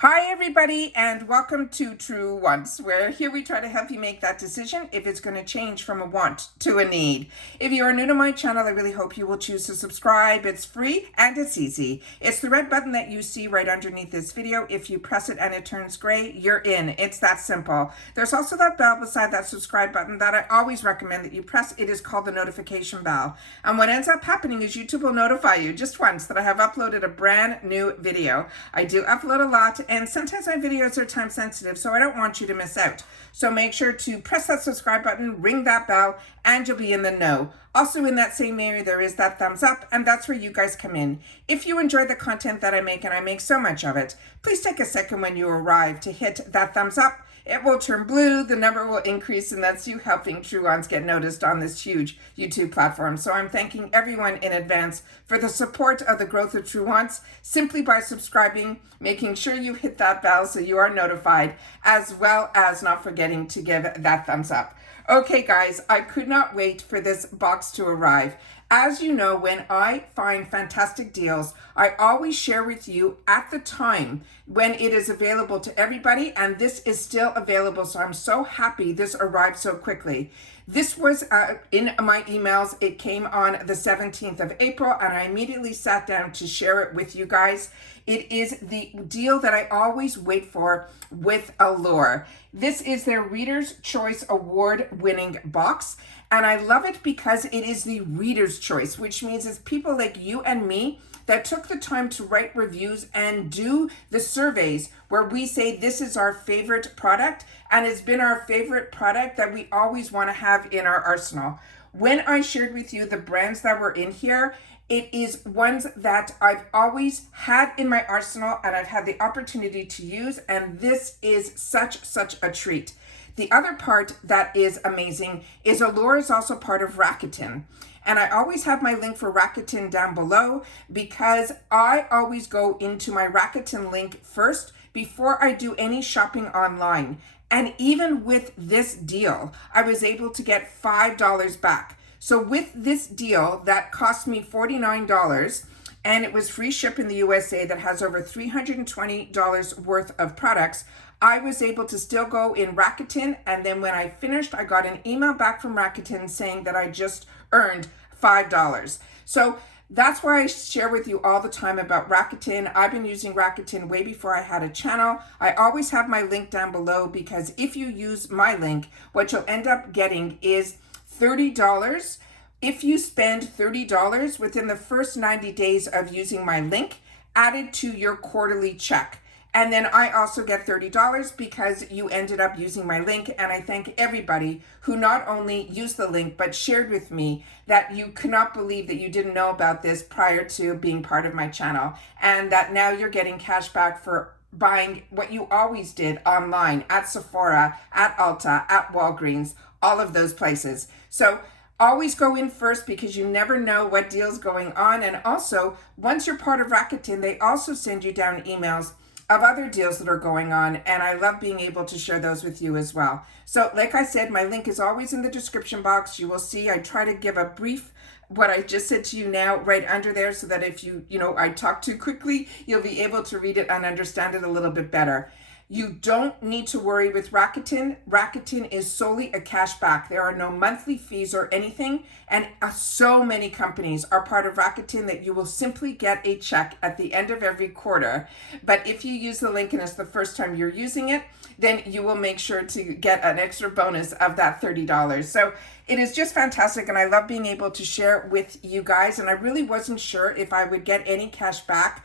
Hi everybody and welcome to True Wants, where here we try to help you make that decision if it's going to change from a want to a need. If you are new to my channel, I really hope you will choose to subscribe. It's free and it's easy. It's the red button that you see right underneath this video. If you press it and it turns gray, you're in. It's that simple. There's also that bell beside that subscribe button that I always recommend that you press. It is called the notification bell. And what ends up happening is YouTube will notify you just once that I have uploaded a brand new video. I do upload a lot, and sometimes my videos are time sensitive, so I don't want you to miss out. So make sure to press that subscribe button, ring that bell, and you'll be in the know. Also in that same area, there is that thumbs up, and that's where you guys come in. If you enjoy the content that I make, and I make so much of it, please take a second when you arrive to hit that thumbs up. It will turn blue, the number will increase, and that's you helping True Ones get noticed on this huge YouTube platform. So I'm thanking everyone in advance for the support of the growth of True Ones simply by subscribing, making sure you hit that bell so you are notified, as well as not forgetting to give that thumbs up. Okay guys, I could not wait for this box to arrive. As you know, when I find fantastic deals, I always share with you at the time when it is available to everybody, and this is still available, so I'm so happy this arrived so quickly. This was in my emails. It came on the 17th of April, and I immediately sat down to share it with you guys. It is the deal that I always wait for with Allure. This is their Reader's Choice Award-winning box, and I love it because it is the Reader's Choice, which means it's people like you and me that took the time to write reviews and do the surveys where we say this is our favorite product, and it's been our favorite product that we always want to have in our arsenal. When I shared with you the brands that were in here, it is ones that I've always had in my arsenal and I've had the opportunity to use, and this is such a treat. The other part that is amazing is Allure is also part of Rakuten. And I always have my link for Rakuten down below because I always go into my Rakuten link first before I do any shopping online. And even with this deal, I was able to get $5 back. So with this deal that cost me $49, and it was free ship in the USA that has over $320 worth of products, I was able to still go in Rakuten, and then when I finished, I got an email back from Rakuten saying that I just earned $5. So that's why I share with you all the time about Rakuten. I've been using Rakuten way before I had a channel. I always have my link down below because if you use my link, what you'll end up getting is $30. If you spend $30 within the first 90 days of using my link, added to your quarterly check. And then I also get $30 because you ended up using my link. And I thank everybody who not only used the link, but shared with me that you cannot believe that you didn't know about this prior to being part of my channel. And that now you're getting cash back for buying what you always did online at Sephora, at Ulta, at Walgreens, all of those places. So always go in first because you never know what deal's going on. And also, once you're part of Rakuten, they also send you down emails of other deals that are going on, and I love being able to share those with you as well. So like I said, my link is always in the description box. You will see I try to give a brief what I just said to you now right under there so that if I talk too quickly, you'll be able to read it and understand it a little bit better. You don't need to worry with Rakuten. Rakuten is solely a cashback. There are no monthly fees or anything. And so many companies are part of Rakuten that you will simply get a check at the end of every quarter. But if you use the link and it's the first time you're using it, then you will make sure to get an extra bonus of that $30. So it is just fantastic, and I love being able to share with you guys. And I really wasn't sure if I would get any cash back,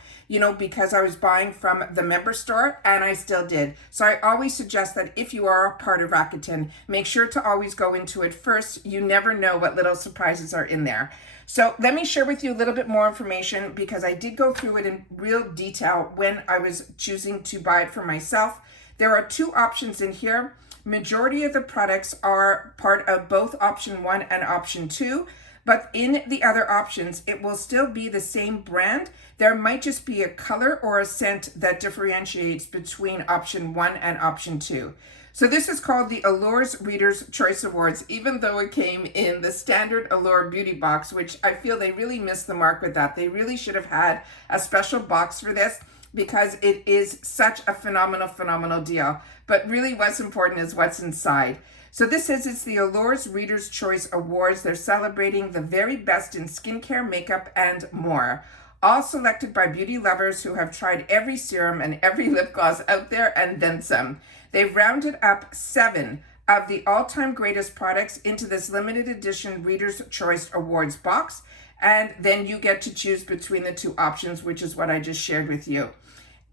because I was buying from the member store, and I still did. So I always suggest that if you are a part of Rakuten, make sure to always go into it first. You never know what little surprises are in there. So let me share with you a little bit more information because I did go through it in real detail when I was choosing to buy it for myself. There are two options in here. Majority of the products are part of both option 1 and option 2, but in the other options, it will still be the same brand. There might just be a color or a scent that differentiates between option 1 and option 2. So this is called the Allure's Reader's Choice Awards, even though it came in the standard Allure beauty box, which I feel they really missed the mark with that. They really should have had a special box for this because it is such a phenomenal deal. But really what's important is what's inside. So this says it's the Allure's Reader's Choice Awards. They're celebrating the very best in skincare, makeup, and more. All selected by beauty lovers who have tried every serum and every lip gloss out there and then some. They've rounded up 7 of the all-time greatest products into this limited edition Reader's Choice Awards box. And then you get to choose between the 2 options, which is what I just shared with you.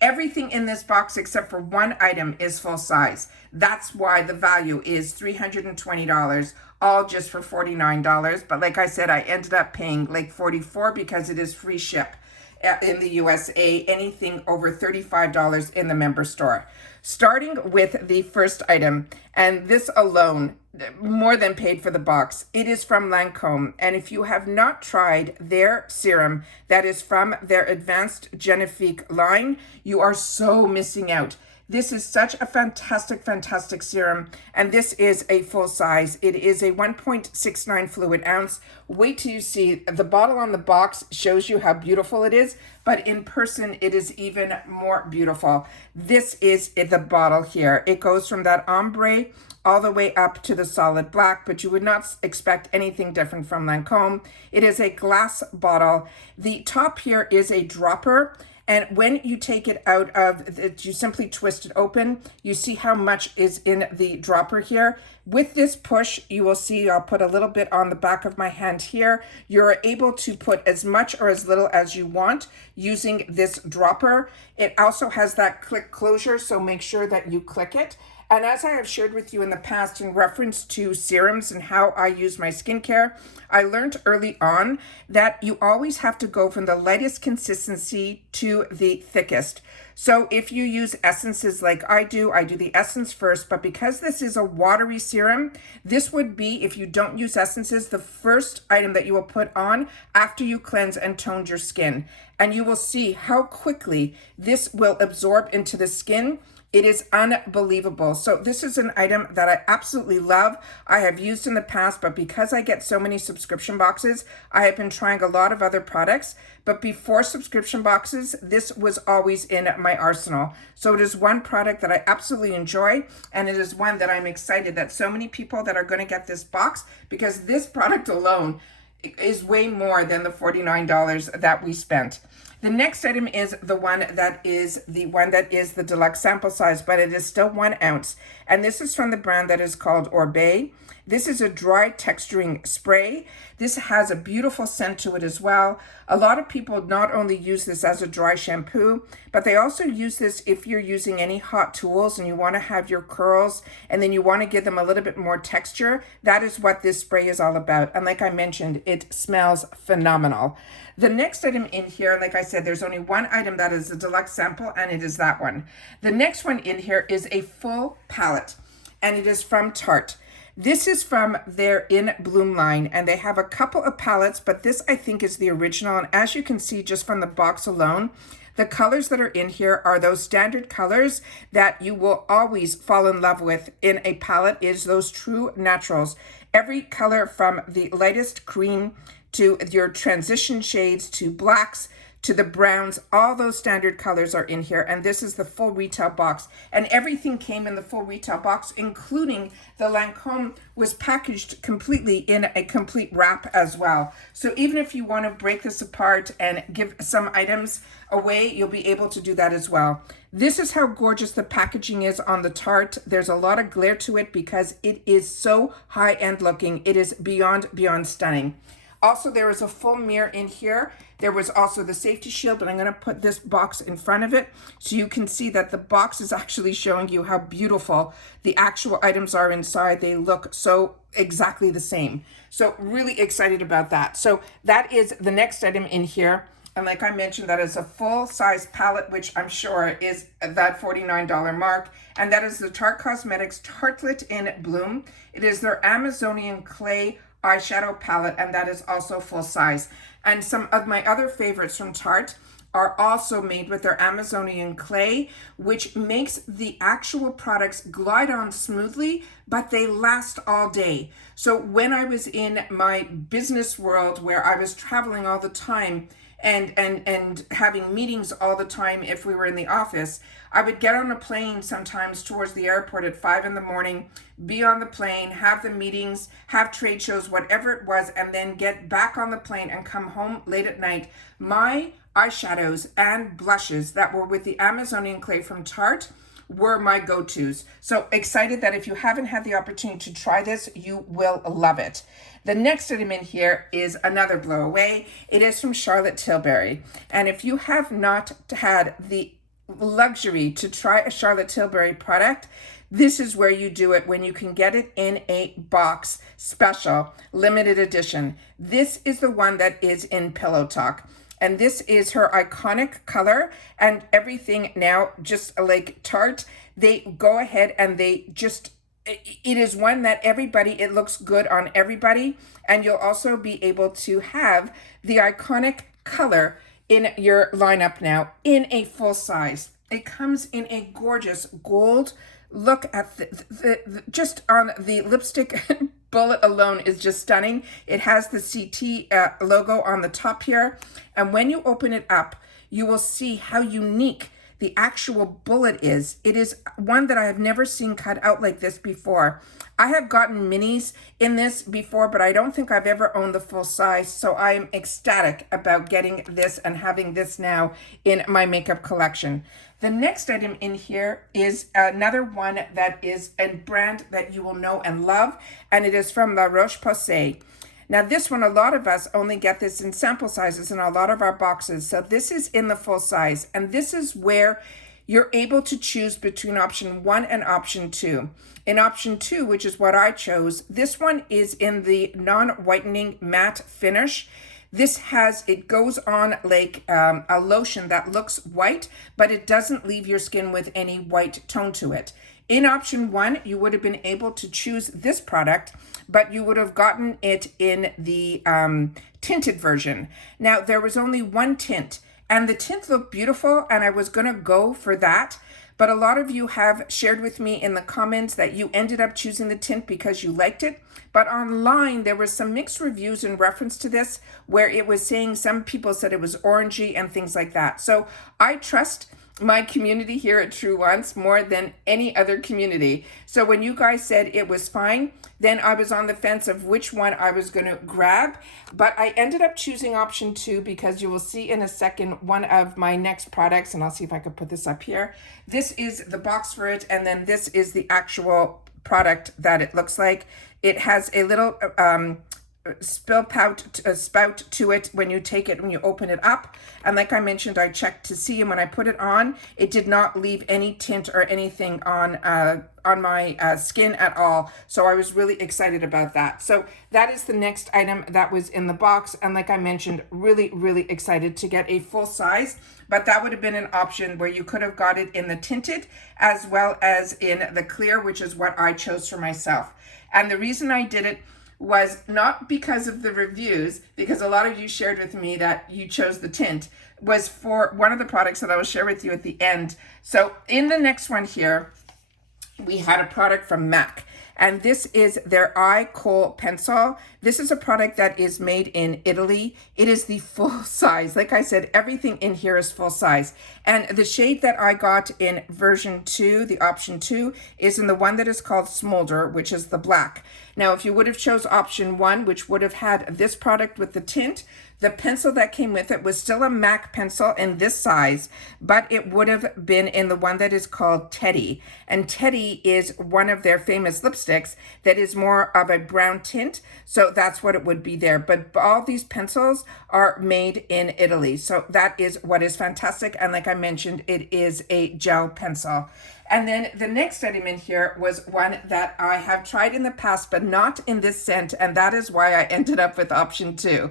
Everything in this box except for one item is full size. That's why the value is $320, all just for $49. But like I said, I ended up paying like $44 because it is free ship in the USA, anything over $35 in the member store. Starting with the first item, and this alone more than paid for the box. It is from Lancome, and if you have not tried their serum that is from their Advanced Genifique line, you are so missing out. This is such a fantastic serum, and this is a full size. It is a 1.69 fluid ounce. Wait till you see the bottle on the box shows you how beautiful it is, but in person it is even more beautiful. This is the bottle here. It goes from that ombre all the way up to the solid black, but you would not expect anything different from Lancome. It is a glass bottle. The top here is a dropper, and when you take it out of it, you simply twist it open. You see how much is in the dropper here. With this push, you will see, I'll put a little bit on the back of my hand here. You're able to put as much or as little as you want using this dropper. It also has that click closure, so make sure that you click it. And as I have shared with you in the past in reference to serums and how I use my skincare, I learned early on that you always have to go from the lightest consistency to the thickest. So if you use essences like I do the essence first, but because this is a watery serum, this would be, if you don't use essences, the first item that you will put on after you cleanse and toned your skin. And you will see how quickly this will absorb into the skin. It is unbelievable. So this is an item that I absolutely love. I have used in the past, but because I get so many subscription boxes, I have been trying a lot of other products. But before subscription boxes, this was always in my arsenal. So it is one product that I absolutely enjoy, and it is one that I'm excited that so many people that are going to get this box, because this product alone is way more than the $49 that we spent. The next item is the one that is the deluxe sample size, but it is still 1 ounce. And this is from the brand that is called Orbe. This is a dry texturing spray. This has a beautiful scent to it as well. A lot of people not only use this as a dry shampoo, but they also use this if you're using any hot tools and you want to have your curls and then you want to give them a little bit more texture. That is what this spray is all about. And like I mentioned, it smells phenomenal. The next item in here, like I said, there's only one item that is a deluxe sample, and it is that one. The next one in here is a full palette, and it is from Tarte. This is from their In Bloom line, and they have a couple of palettes, but this I think is the original. And as you can see just from the box alone, the colors that are in here are those standard colors that you will always fall in love with in a palette, is those true naturals. Every color from the lightest cream to your transition shades to blacks to the browns, all those standard colors are in here, and this is the full retail box. And everything came in the full retail box, including the Lancome was packaged completely in a complete wrap as well. So even if you want to break this apart and give some items away, you'll be able to do that as well. This is how gorgeous the packaging is on the Tarte. There's a lot of glare to it because it is so high-end looking. It is beyond stunning. Also, there is a full mirror in here. There was also the safety shield, but I'm going to put this box in front of it so you can see that the box is actually showing you how beautiful the actual items are inside. They look so exactly the same. So really excited about that. So that is the next item in here. And like I mentioned, that is a full-size palette, which I'm sure is that $49 mark. And that is the Tarte Cosmetics Tartlet in Bloom. It is their Amazonian Clay eyeshadow palette, and that is also full size. And some of my other favorites from Tarte are also made with their Amazonian clay, which makes the actual products glide on smoothly, but they last all day. So when I was in my business world where I was traveling all the time, and having meetings all the time if we were in the office, I would get on a plane sometimes towards the airport at 5 in the morning, be on the plane, have the meetings, have trade shows, whatever it was, and then get back on the plane and come home late at night. My eyeshadows and blushes that were with the Amazonian clay from Tarte were my go-tos. So excited that if you haven't had the opportunity to try this, you will love it. The next item in here is another blow away. It is from Charlotte Tilbury. And if you have not had the luxury to try a Charlotte Tilbury product, this is where you do it, when you can get it in a box, special, limited edition. This is the one that is in Pillow Talk. And this is her iconic color, and everything now, just like Tarte, they go ahead and they just, it is one that everybody, it looks good on everybody. And you'll also be able to have the iconic color in your lineup now in a full size. It comes in a gorgeous gold. Look at the just on the lipstick bullet alone is just stunning. It has the CT logo on the top here. And when you open it up, you will see how unique the actual bullet is. It is one that I have never seen cut out like this before. I have gotten minis in this before, but I don't think I've ever owned the full size. So I am ecstatic about getting this and having this now in my makeup collection. The next item in here is another one that is a brand that you will know and love, and it is from La Roche-Posay. Now this one, a lot of us only get this in sample sizes in a lot of our boxes. So this is in the full size, and this is where you're able to choose between option 1 and option 2. In option 2, which is what I chose, this one is in the non-whitening matte finish. This has, it goes on like a lotion that looks white, but it doesn't leave your skin with any white tone to it. In option 1, you would have been able to choose this product, but you would have gotten it in the tinted version. Now, there was only one tint, and the tint looked beautiful, and I was gonna go for that. But a lot of you have shared with me in the comments that you ended up choosing the tint because you liked it. But online, there were some mixed reviews in reference to this, where it was saying some people said it was orangey and things like that. So I trust my community here at True Once more than any other community. So when you guys said it was fine, then I was on the fence of which one I was going to grab. But I ended up choosing option 2 because you will see in a second one of my next products, and I'll see if I could put this up here. This is the box for it, and then this is the actual product that it looks like. It has a little spout to it when you take it, when you open it up. And like I mentioned, I checked to see, and when I put it on, it did not leave any tint or anything on my skin at all. So I was really excited about that. So that is the next item that was in the box. And like I mentioned, really, really excited to get a full size, but that would have been an option where you could have got it in the tinted as well as in the clear, which is what I chose for myself. And the reason I did it was not because of the reviews, because a lot of you shared with me that you chose the tint, was for one of the products that I will share with you at the end. So in the next one here, we had a product from MAC, and this is their Eye Kohl pencil. This is a product that is made in Italy. It is the full size. Like I said, everything in here is full size. And the shade that I got in version 2, the option 2, is in the one that is called Smolder, which is the black. Now, if you would have chose option 1, which would have had this product with the tint, the pencil that came with it was still a MAC pencil in this size, but it would have been in the one that is called Teddy. And Teddy is one of their famous lipsticks that is more of a brown tint. So that's what it would be there. But all these pencils are made in Italy. So that is what is fantastic. And like I mentioned, it is a gel pencil. And then the next item in here was one that I have tried in the past, but not in this scent. And that is why I ended up with option 2.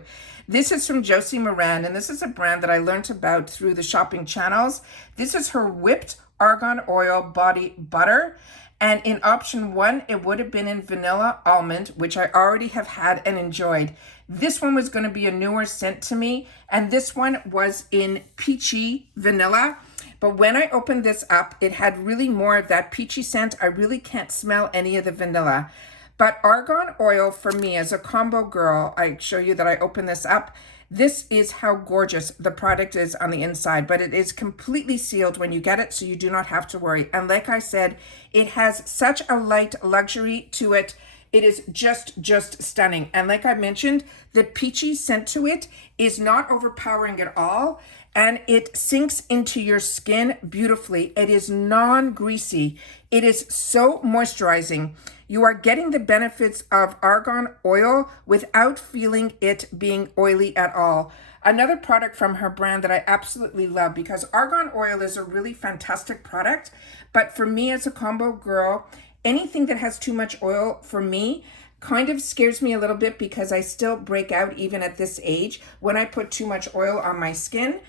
This is from Josie Moran, and this is a brand that I learned about through the shopping channels. This is her whipped argan oil body butter. And in option 1, it would have been in vanilla almond, which I already have had and enjoyed. This one was going to be a newer scent to me, and this one was in peachy vanilla. But when I opened this up, it had really more of that peachy scent. I really can't smell any of the vanilla. But argan oil for me as a combo girl, I show you that I open this up. This is how gorgeous the product is on the inside, but it is completely sealed when you get it, so you do not have to worry. And like I said, it has such a light luxury to it. It is just stunning. And like I mentioned, the peachy scent to it is not overpowering at all, and it sinks into your skin beautifully. It is non-greasy. It is so moisturizing. You are getting the benefits of argan oil without feeling it being oily at all. Another product from her brand that I absolutely love, because argan oil is a really fantastic product, but for me as a combo girl, anything that has too much oil for me kind of scares me a little bit, because I still break out even at this age when I put too much oil on my skin.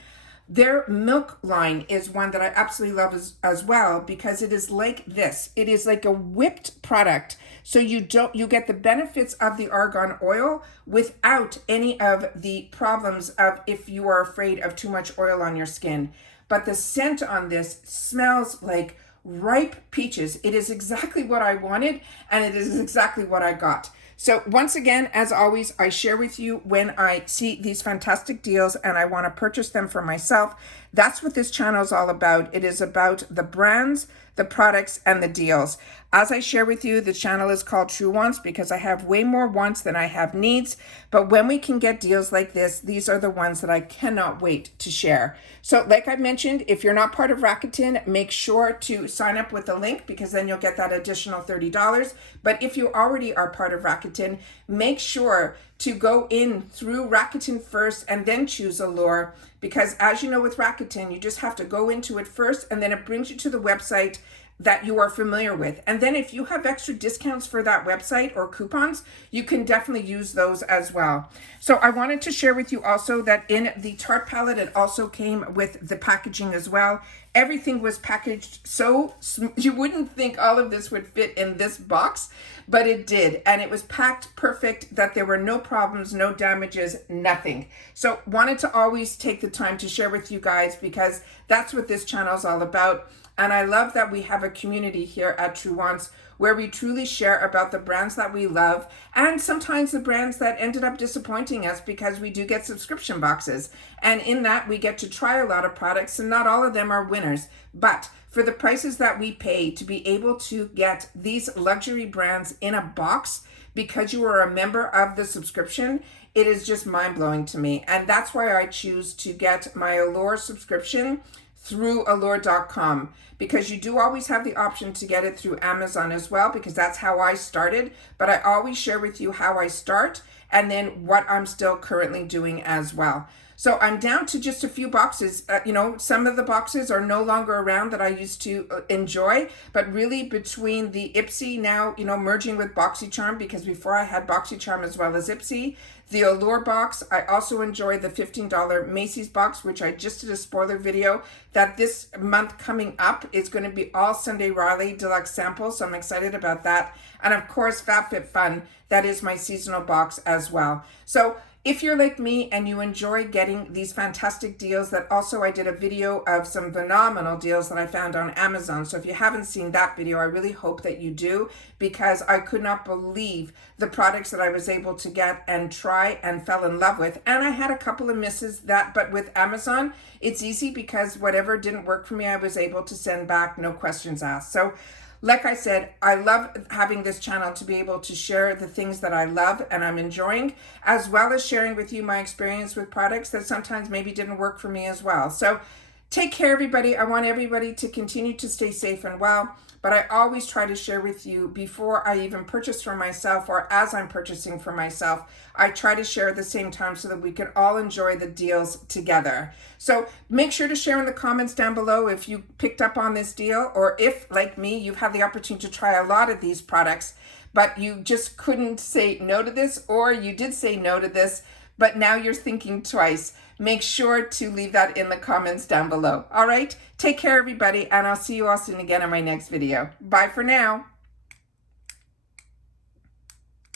Their milk line is one that I absolutely love as well, because it is like this. It is like a whipped product. So you get the benefits of the argan oil without any of the problems of if you are afraid of too much oil on your skin. But the scent on this smells like ripe peaches. It is exactly what I wanted, and it is exactly what I got. So once again, as always, I share with you when I see these fantastic deals and I want to purchase them for myself. That's what this channel is all about. It is about the brands, the products, and the deals. As I share with you, the channel is called True Wants because I have way more wants than I have needs. But when we can get deals like this, these are the ones that I cannot wait to share. So like I mentioned, if you're not part of Rakuten, make sure to sign up with the link, because then you'll get that additional $30. But if you already are part of Rakuten, make sure to go in through Rakuten first and then choose Allure, because as you know with Rakuten, you just have to go into it first and then it brings you to the website that you are familiar with. And then if you have extra discounts for that website or coupons, you can definitely use those as well. So I wanted to share with you also that in the Tarte palette, it also came with the packaging as well. Everything was packaged so you wouldn't think all of this would fit in this box, but it did. And it was packed perfect, that there were no problems, no damages, nothing. So wanted to always take the time to share with you guys, because that's what this channel is all about. And I love that we have a community here at True Wants where we truly share about the brands that we love, and sometimes the brands that ended up disappointing us, because we do get subscription boxes. And in that, we get to try a lot of products, and not all of them are winners. But for the prices that we pay to be able to get these luxury brands in a box, because you are a member of the subscription, it is just mind-blowing to me. And that's why I choose to get my Allure subscription through allure.com, because you do always have the option to get it through Amazon as well, because that's how I started. But I always share with you how I start and then what I'm still currently doing as well. So I'm down to just a few boxes. Some of the boxes are no longer around that I used to enjoy, but really between the Ipsy now, merging with BoxyCharm, because before I had BoxyCharm as well as Ipsy, the Allure box, I also enjoy the $15 Macy's box, which I just did a spoiler video that this month coming up is going to be all Sunday Riley deluxe samples. So I'm excited about that. And of course, FabFitFun, that is my seasonal box as well. So if you're like me and you enjoy getting these fantastic deals, that also I did a video of some phenomenal deals that I found on Amazon. So if you haven't seen that video, I really hope that you do, because I could not believe the products that I was able to get and try and fell in love with. And I had a couple of misses but with Amazon, it's easy, because whatever didn't work for me, I was able to send back, no questions asked. So like I said, I love having this channel to be able to share the things that I love and I'm enjoying, as well as sharing with you my experience with products that sometimes maybe didn't work for me as well. So take care, everybody. I want everybody to continue to stay safe and well, but I always try to share with you before I even purchase for myself, or as I'm purchasing for myself. I try to share at the same time so that we can all enjoy the deals together. So make sure to share in the comments down below if you picked up on this deal, or if, like me, you've had the opportunity to try a lot of these products, but you just couldn't say no to this, or you did say no to this, but now you're thinking twice. Make sure to leave that in the comments down below. All right, take care, everybody, and I'll see you all soon again in my next video. Bye for now.